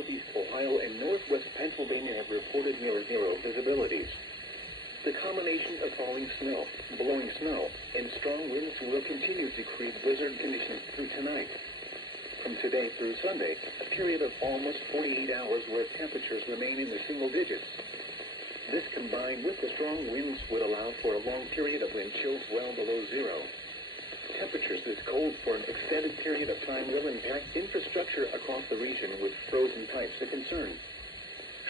northeast Ohio and northwest Pennsylvania have reported near zero visibilities. The combination of falling snow, blowing snow, and strong winds will continue to create blizzard conditions through tonight. From today through Sunday, a period of almost 48 hours where temperatures remain in the single digits. This combined with the strong winds would allow for a long period of wind chills well below zero. Temperatures this cold for an extended period of time will impact infrastructure across the region with frozen pipes a concern.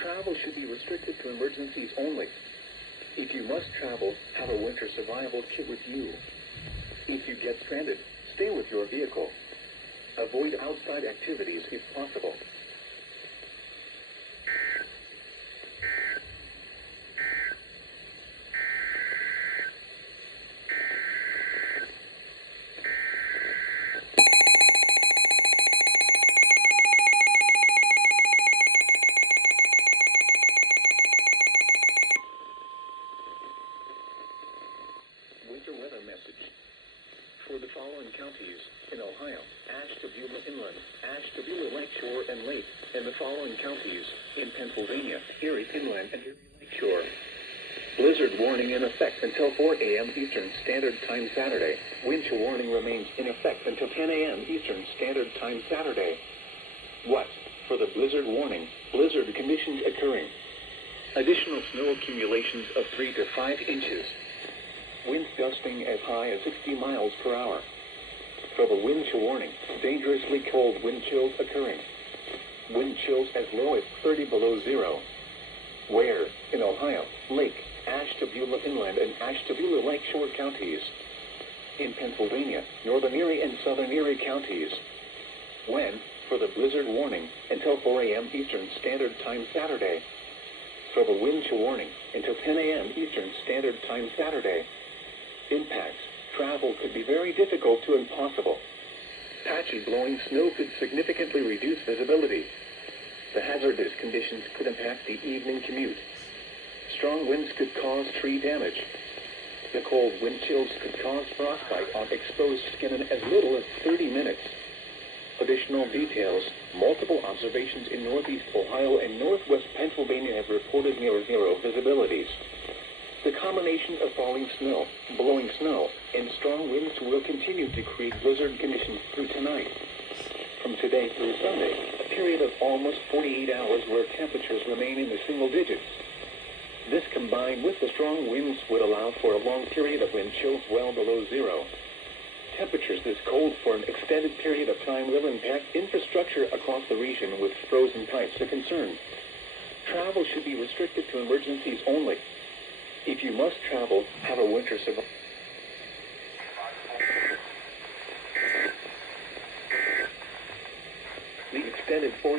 Travel should be restricted to emergencies only. If you must travel, have a winter survival kit with you. If you get stranded, stay with your vehicle. Avoid outside activities if possible. Winter weather message. For the following counties in Ohio, Ashtabula Inland, Ashtabula Lakeshore and Lake, and the following counties in Pennsylvania, Erie Inland and Erie Lakeshore. Blizzard warning in effect until 4 a.m. Eastern Standard Time Saturday. Wind chill warning remains in effect until 10 a.m. Eastern Standard Time Saturday. What? For the blizzard warning, blizzard conditions occurring. Additional snow accumulations of 3 to 5 inches. Winds gusting as high as 60 miles per hour. For the wind chill warning, dangerously cold wind chills occurring. Wind chills as low as 30 below zero. Where? In Ohio, Lake, Ashtabula Inland and Ashtabula Lakeshore counties. In Pennsylvania, Northern Erie and Southern Erie counties. When? For the blizzard warning, until 4 a.m. Eastern Standard Time Saturday. For the wind chill warning, until 10 a.m. Eastern Standard Time Saturday. Impacts. Travel could be very difficult to impossible. Patchy blowing snow could significantly reduce visibility. The hazardous conditions could impact the evening commute. Strong winds could cause tree damage. The cold wind chills could cause frostbite on exposed skin in as little as 30 minutes. Additional details. Multiple observations in northeast Ohio and northwest Pennsylvania have reported near zero visibilities. The combination of falling snow, blowing snow, and strong winds will continue to create blizzard conditions through tonight. From today through Sunday, a period of almost 48 hours where temperatures remain in the single digits. This combined with the strong winds would allow for a long period of wind chills well below zero. Temperatures this cold for an extended period of time will impact infrastructure across the region with frozen pipes a concern. Travel should be restricted to emergencies only. If you must travel, have a winter survival. The extended force